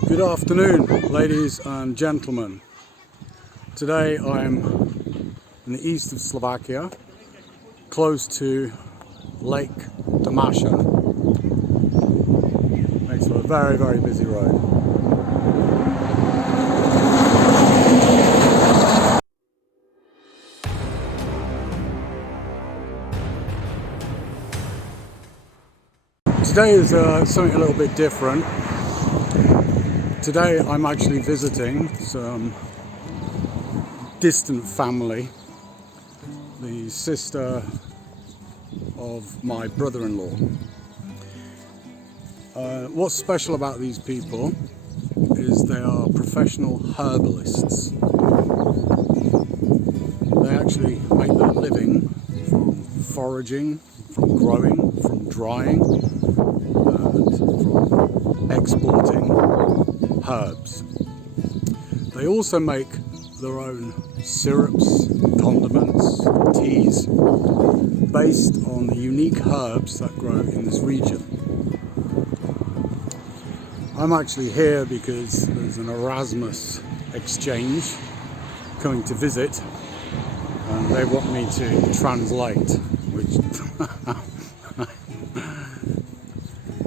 Good afternoon, ladies and gentlemen. Today I'm in the east of Slovakia, close to Lake Tomasha. Makes for a very, very busy road. Today is something a little bit different. Today I'm actually visiting some distant family, the sister of my brother-in-law. What's special about these people is they are professional herbalists. They actually make their living from foraging, from growing, from drying, and from exporting herbs. They also make their own syrups, condiments, teas based on the unique herbs that grow in this region. I'm actually here because there's an Erasmus exchange coming to visit and they want me to translate, which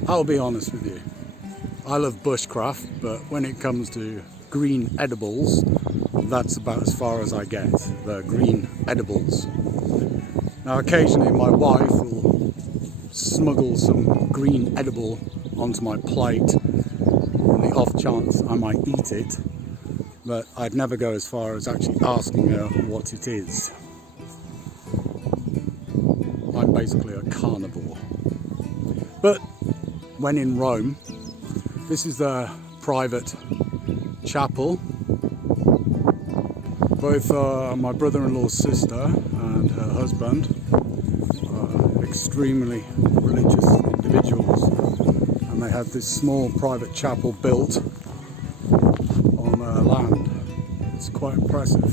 I'll be honest with you. I love bushcraft, but when it comes to green edibles, that's about as far as I get, the green edibles. Now occasionally my wife will smuggle some green edible onto my plate in the off chance I might eat it, but I'd never go as far as actually asking her what it is. I'm basically a carnivore. But when in Rome, this is their private chapel. Both my brother-in-law's sister and her husband are extremely religious individuals, and they have this small private chapel built on their land. It's quite impressive.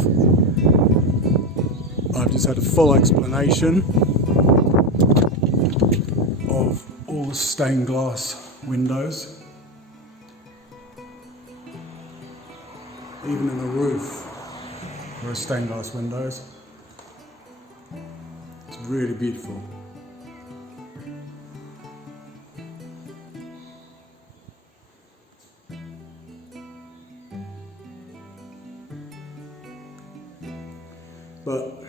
I've just had a full explanation of all the stained glass windows. Even in the roof, there are stained glass windows. It's really beautiful. But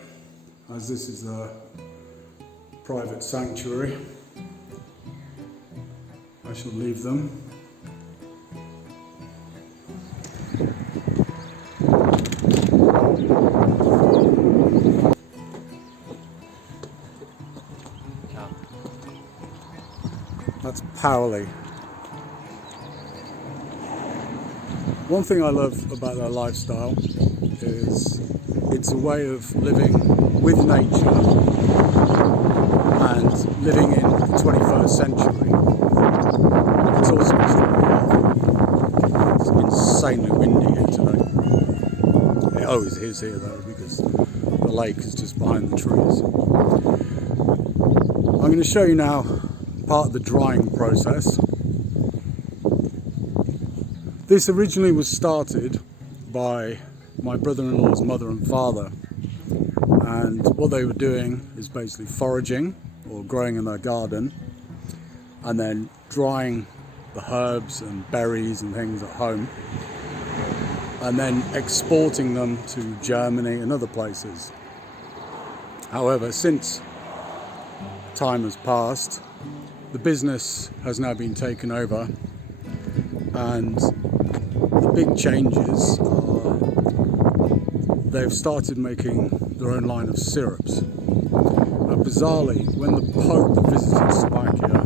as this is a private sanctuary, I shall leave them. That's Powley. One thing I love about their lifestyle is it's a way of living with nature and living in the 21st century. It's also extremely insanely windy here today. It always is here though, because the lake is just behind the trees. I'm going to show you now part of the drying process. This originally was started by my brother-in-law's mother and father, and what they were doing is basically foraging or growing in their garden and then drying the herbs and berries and things at home and then exporting them to Germany and other places. However, since time has passed, the business has now been taken over, and the big changes are they've started making their own line of syrups. Now, bizarrely, when the Pope visited Slovakia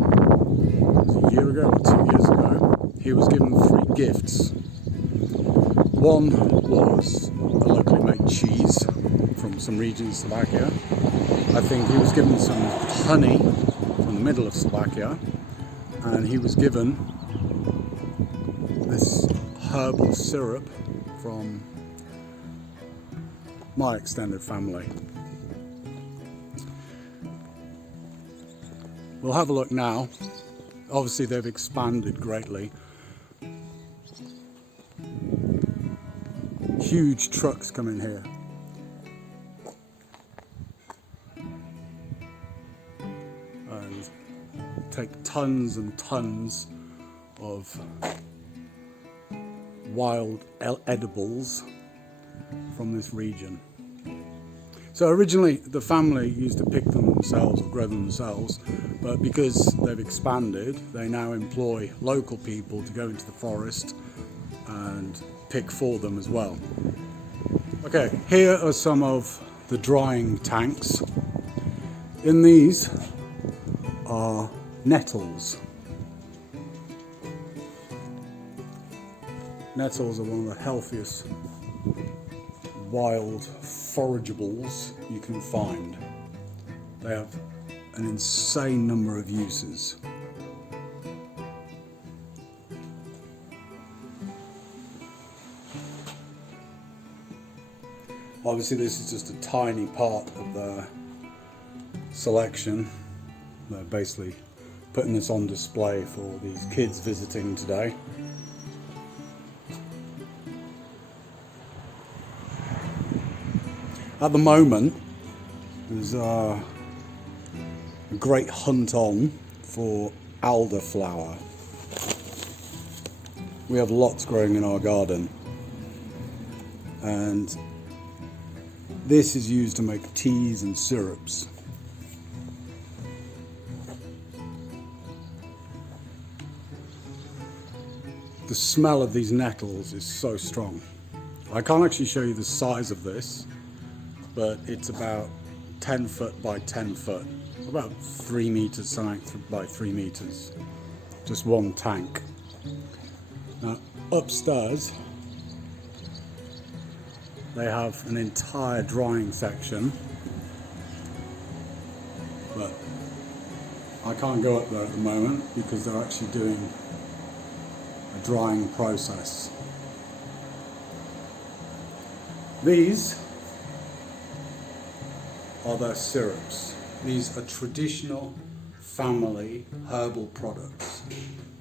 a year ago or 2 years ago, he was given 3 gifts. One was a locally made cheese from some region in Slovakia. I think he was given some honey from the middle of Slovakia, and he was given this herbal syrup from my extended family. We'll have a look now. Obviously they've expanded greatly. huge trucks come in here. And take tons and tons of wild edibles from this region. So originally the family used to pick them themselves or grow them themselves, but because they've expanded, they now employ local people to go into the forest and pick for them as well. Okay, here are some of the drying tanks. In these are nettles. Nettles are one of the healthiest wild forageables you can find. They have an insane number of uses. Obviously this is just a tiny part of the selection. They're basically putting this on display for these kids visiting today. At the moment, there's a great hunt on for elderflower. We have lots growing in our garden, and this is used to make teas and syrups. The smell of these nettles is so strong. I can't actually show you the size of this, but it's about 10 foot by 10 foot, about 3 meters by 3 meters, just one tank. Now upstairs they have an entire drying section, but I can't go up there at the moment because they're actually doing a drying process. These are their syrups. These are traditional family herbal products.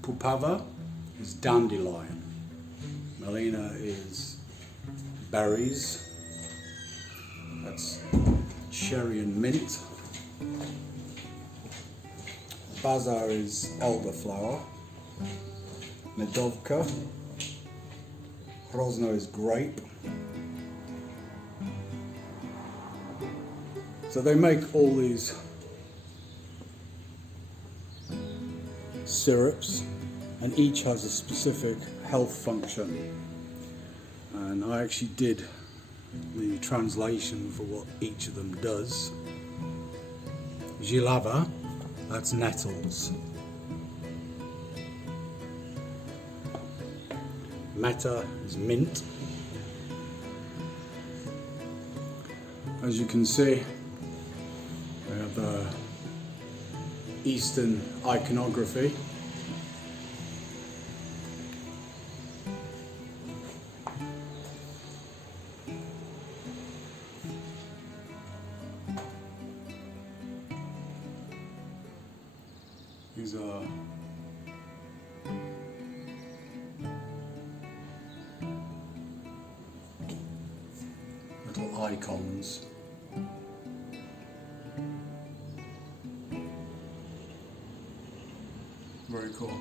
Pupava is dandelion. Melina is berries. That's cherry and mint. Bazar is elderflower. Medovka. Hrozno is grape. So they make all these syrups, and each has a specific health function. And I actually did the translation for what each of them does. Zilava, that's nettles. Meta is mint. As you can see, we have Eastern iconography. These are little icons. Very cool.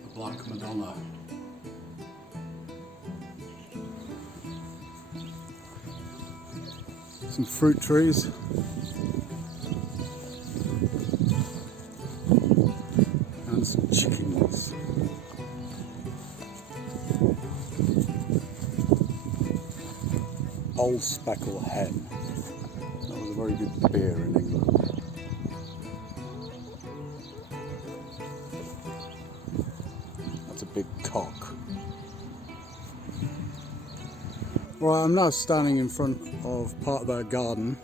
The Black Madonna. Some fruit trees. And some chickens. Old Speckled Hen. That was a very good beer in England. That's a big cock. Right, I'm now standing in front of part of their garden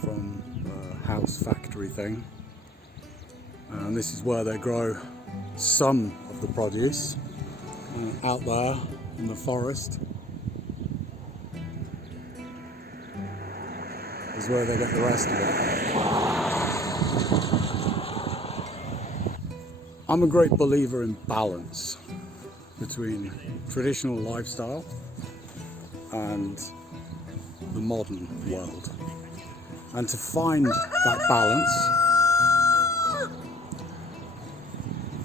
from a house factory thing, and this is where they grow some of the produce. And out there in the forest is where they get the rest of it. I'm a great believer in balance between traditional lifestyle and the modern world. And to find that balance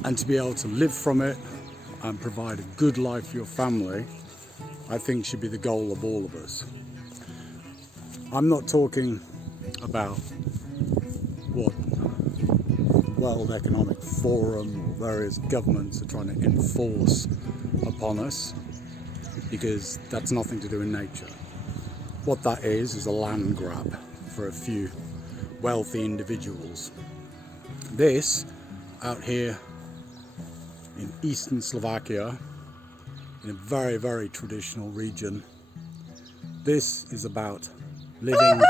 and to be able to live from it and provide a good life for your family, I think should be the goal of all of us. I'm not talking about what World Economic Forum or various governments are trying to enforce upon us, because that's nothing to do with nature. What that is a land grab for a few wealthy individuals. This, out here in eastern Slovakia, in a very, very traditional region, this is about living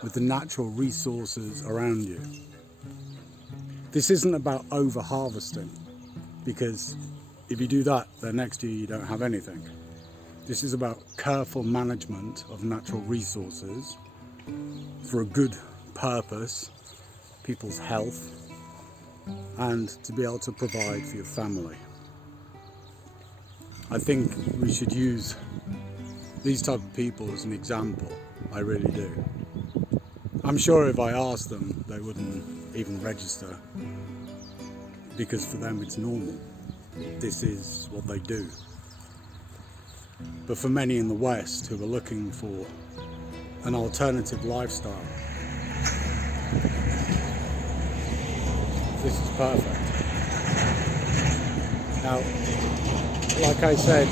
with the natural resources around you. This isn't about over harvesting, because if you do that, then next year you don't have anything. This is about careful management of natural resources for a good purpose, people's health, and to be able to provide for your family. I think we should use these type of people as an example. I really do. I'm sure if I asked them, they wouldn't even register, because for them it's normal. This is what they do. But for many in the West who are looking for an alternative lifestyle, this is perfect. Now, like I said,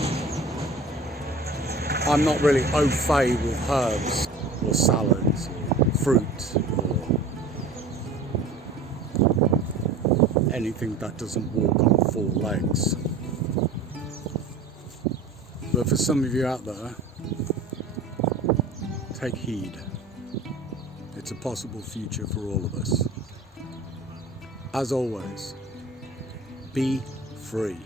I'm not really au fait with herbs or salads or fruit or anything that doesn't walk on four legs. But for some of you out there, take heed. It's a possible future for all of us. As always, be free.